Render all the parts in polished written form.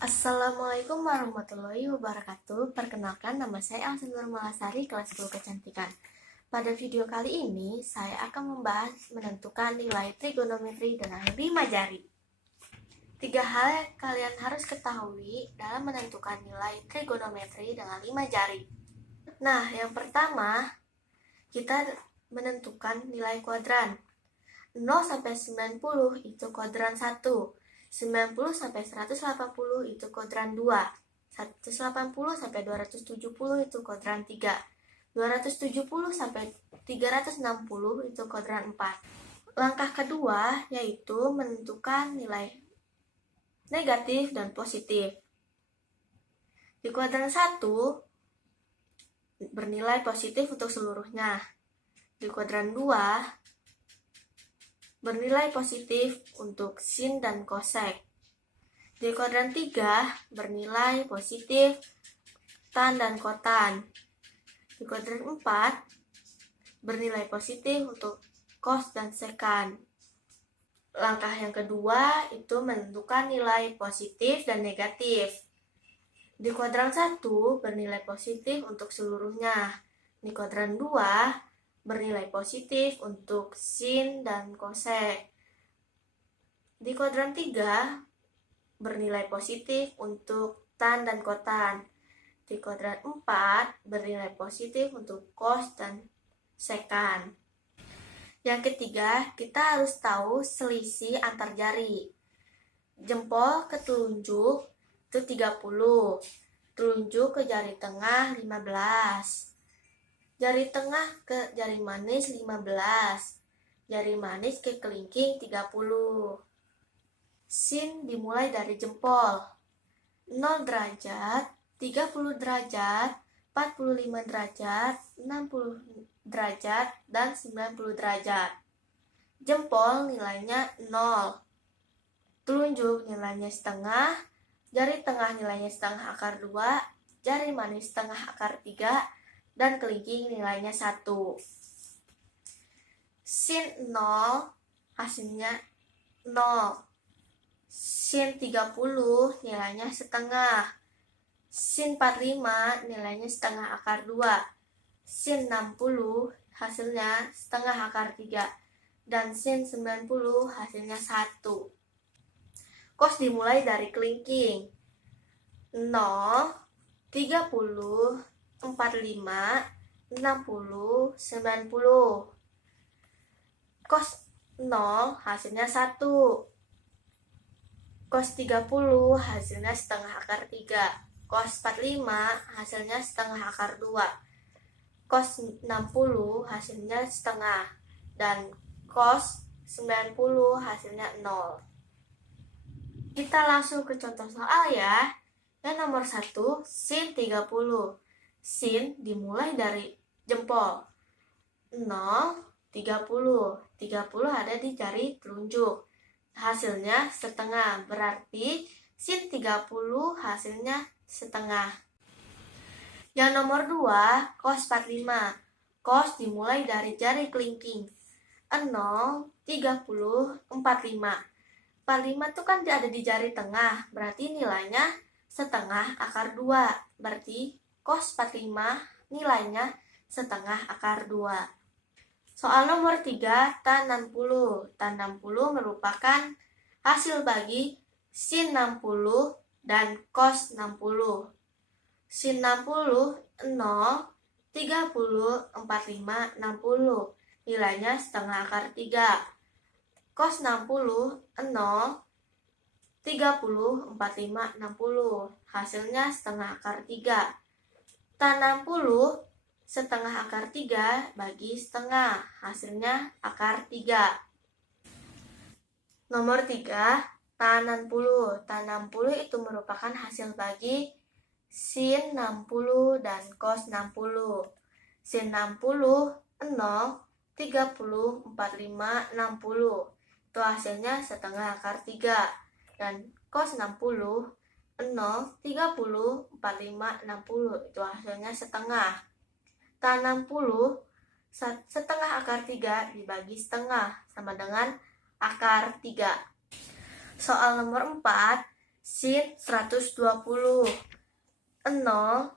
Assalamualaikum warahmatullahi wabarakatuh. Perkenalkan, nama saya Elsa Nurmalasari, kelas 10 Kecantikan. Pada video kali ini, saya akan membahas menentukan nilai trigonometri dengan 5 jari. 3 hal yang kalian harus ketahui dalam menentukan nilai trigonometri dengan 5 jari. Nah, yang pertama, kita menentukan nilai kuadran. 0 sampai 90 itu kuadran 1. 90 sampai 180 itu kuadran 2. 180 sampai 270 itu kuadran 3. 270 sampai 360 itu kuadran 4. Langkah kedua yaitu menentukan nilai negatif dan positif. Di kuadran 1 bernilai positif untuk seluruhnya. Di kuadran 2 bernilai positif untuk sin dan kosek. Di kuadran 3 bernilai positif tan dan kotan. Di kuadran 4 bernilai positif untuk kos dan sekan. Langkah yang kedua itu menentukan nilai positif dan negatif. Di kuadran 1 bernilai positif untuk seluruhnya. Di kuadran 2 bernilai positif untuk sin dan kosek. Di kuadran 3 bernilai positif untuk tan dan kotan. Di kuadran 4 bernilai positif untuk kos dan sekan. Yang ketiga, kita harus tahu selisih antar jari. Jempol ke telunjuk itu 30. Telunjuk ke jari tengah 15. Jari tengah ke jari manis 15. Jari manis ke kelingking 30. Sin dimulai dari jempol. 0 derajat, 30 derajat, 45 derajat, 60 derajat, dan 90 derajat. Jempol nilainya 0. Telunjuk nilainya setengah. Jari tengah nilainya setengah akar 2. Jari manis setengah akar 3. Dan kelingking nilainya 1. Sin 0 hasilnya 0. Sin 30 nilainya setengah. Sin 45 nilainya setengah akar 2. Sin 60 hasilnya setengah akar 3. Dan sin 90 hasilnya 1. Kos dimulai dari kelingking. 0, 30, 45, 60, 90. Kos 0 hasilnya 1. Kos 30 hasilnya setengah akar 3. Kos 45 hasilnya setengah akar 2. Kos 60 hasilnya setengah. Dan kos 90 hasilnya 0. Kita langsung ke contoh soal ya. Yang nomor 1, sin 30. Sin dimulai dari jempol. 0, 30. 30 ada di jari telunjuk. Hasilnya setengah, berarti sin 30 hasilnya setengah. Yang nomor 2, cos 45. Cos dimulai dari jari kelingking. 0, 30, 45. 45 itu kan ada di jari tengah, berarti nilainya setengah akar 2. Berarti cos 45 nilainya setengah akar 2. Soal nomor 3, tan 60. Tan 60 merupakan hasil bagi sin 60 dan cos 60. Sin 60, 0, 30, 45, 60. Nilainya setengah akar 3. Cos 60, 0, 30, 45, 60. Hasilnya setengah akar 3. Tan 60 setengah akar 3 bagi setengah, hasilnya akar 3. Nomor 3, tan 60. Tan 60 itu merupakan hasil bagi sin 60 dan cos 60. Sin 60, 0, 30, 45, 60. Itu hasilnya setengah akar 3. Dan cos 60, 0, 30, 45, 60. Itu hasilnya setengah. Tan 60 setengah akar 3 dibagi setengah sama dengan akar 3. Soal nomor 4, sin 120. 0, 90,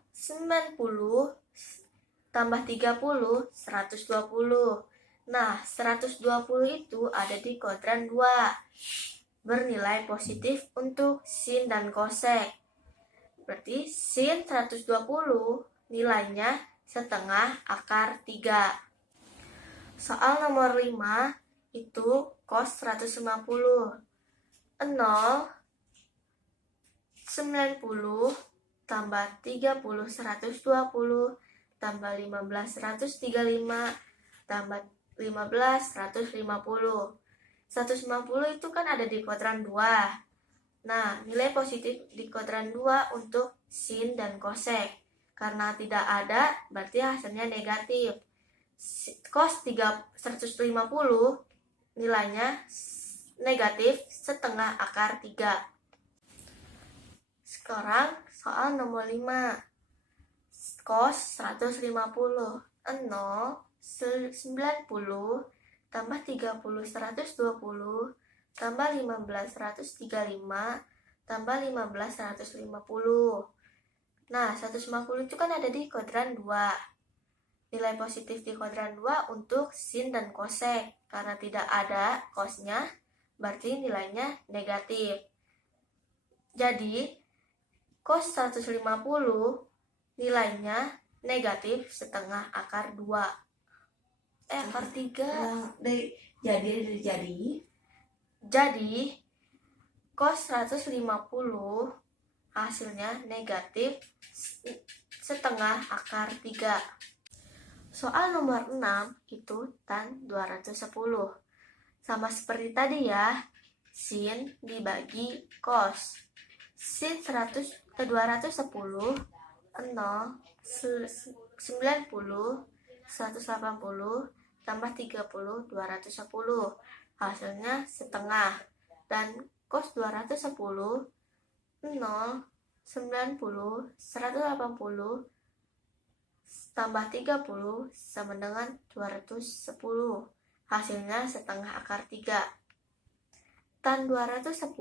tambah 30, 120. Nah, 120 itu ada di kuadran 2. Bernilai positif untuk sin dan kosek. Berarti sin 120 nilainya setengah akar 3. Soal nomor 5 itu cos 150. 0, 90, tambah 30, 120, tambah 15, 135, tambah 15, 150. 150 itu kan ada di kuadran 2. Nah, nilai positif di kuadran 2 untuk sin dan kosek. Karena tidak ada, berarti hasilnya negatif. Cos 150 nilainya negatif setengah akar 3. Sekarang soal nomor 5. Cos 150. 0, 90, tambah 30, 120, tambah 15, 135, tambah 15, 150. Nah, 150 itu kan ada di kuadran 2. Nilai positif di kuadran 2 untuk sin dan kosek. Karena tidak ada cosnya, berarti nilainya negatif. Jadi, cos 150 nilainya negatif setengah akar 2. Akar 3. Jadi, cos 150 hasilnya negatif setengah akar 3. Soal nomor 6 itu tan 210. Sama seperti tadi ya, sin dibagi cos. Sin 210, 0, 90, 180, tambah 30, 210. Hasilnya setengah. Dan cos 210, 0, 90, 180, tambah 30 sama dengan 210. Hasilnya setengah akar 3. Tan 210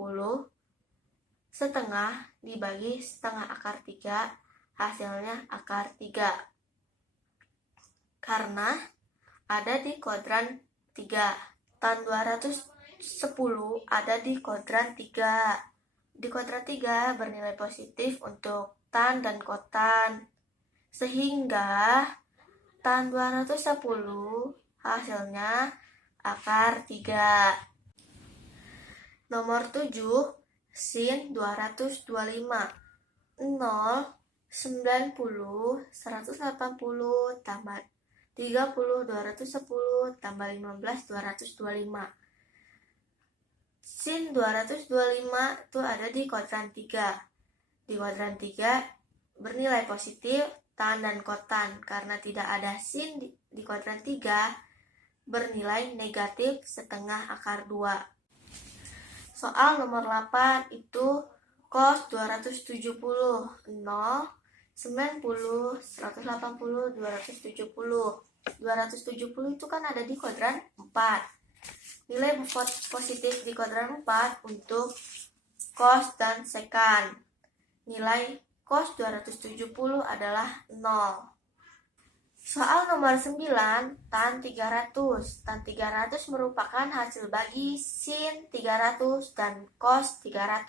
setengah dibagi setengah akar 3, hasilnya akar 3. Karena ada di kuadran 3. Tan 210 ada di kuadran 3. Di kuadran 3 bernilai positif untuk tan dan kotan. Sehingga tan 210 hasilnya akar 3. Nomor 7, sin 225. 0, 90, 180, tambah 30, 210, tambah 15, 225. Sin 225 itu ada di kuadran 3. Di kuadran 3 bernilai positif tan dan kotan. Karena tidak ada sin di kuadran 3, bernilai negatif setengah akar 2. Soal nomor 8 itu cos 270. 0, 90, 180, 270. 270 itu kan ada di kuadran 4. Nilai positif di kuadran 4 untuk cos dan sekan. Nilai cos 270 adalah 0. Soal nomor 9, tan 300. Tan 300 merupakan hasil bagi sin 300 dan cos 300.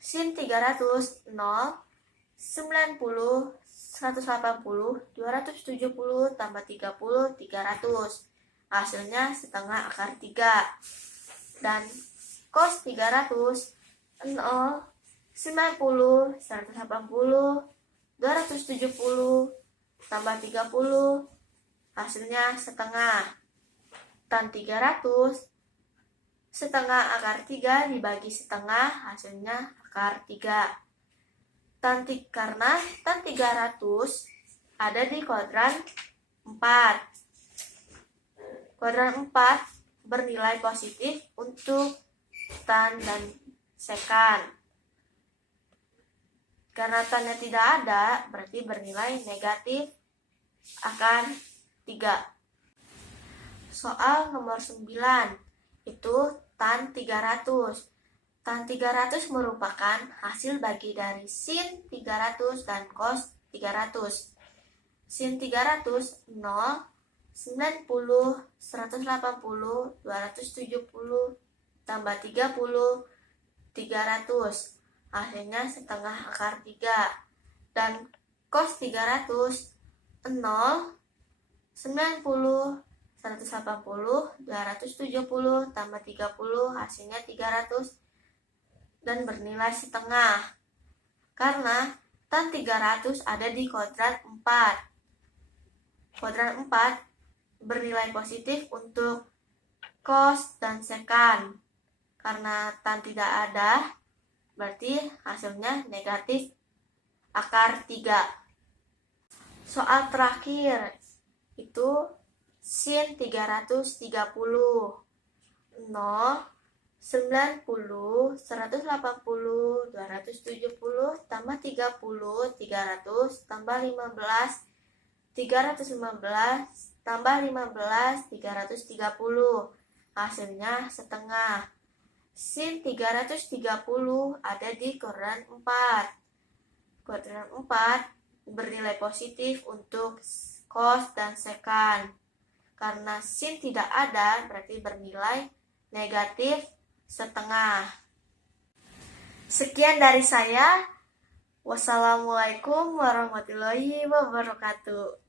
Sin 300, 0, 90, 180, 270, tambah 30, 300. Hasilnya setengah akar 3. Dan cos 300, 0, 90, 180, 270, tambah 30, hasilnya setengah. Tan 300, setengah akar 3 dibagi setengah, hasilnya akar 3. Karena tan 300 ada di kuadran 4. Kuadran 4 bernilai positif untuk tan dan sekan. Karena tannya tidak ada, berarti bernilai negatif akar 3. Soal nomor 9 itu tan 300. Tan 300 merupakan hasil bagi dari sin 300 dan cos 300. Sin 300 0, 90, 180, 270, tambah 30, 300. Hasilnya setengah akar 3. Dan cos 300 0, 90, 180, 270, tambah 30, hasilnya 300 dan bernilai setengah. Karena tan 300 ada di kuadran 4. Kuadran 4 bernilai positif untuk cos dan sekan. Karena tan tidak ada, berarti hasilnya negatif akar 3. Soal terakhir itu sin 330 0, 90, 180, 270, tambah 30, 300, tambah 15, 315, tambah 15, 330. Hasilnya setengah. Sin 330 ada di kuadran 4. Kuadran 4 bernilai positif untuk cos dan sekan. Karena sin tidak ada, berarti bernilai negatif setengah. Sekian dari saya. Wassalamualaikum warahmatullahi wabarakatuh.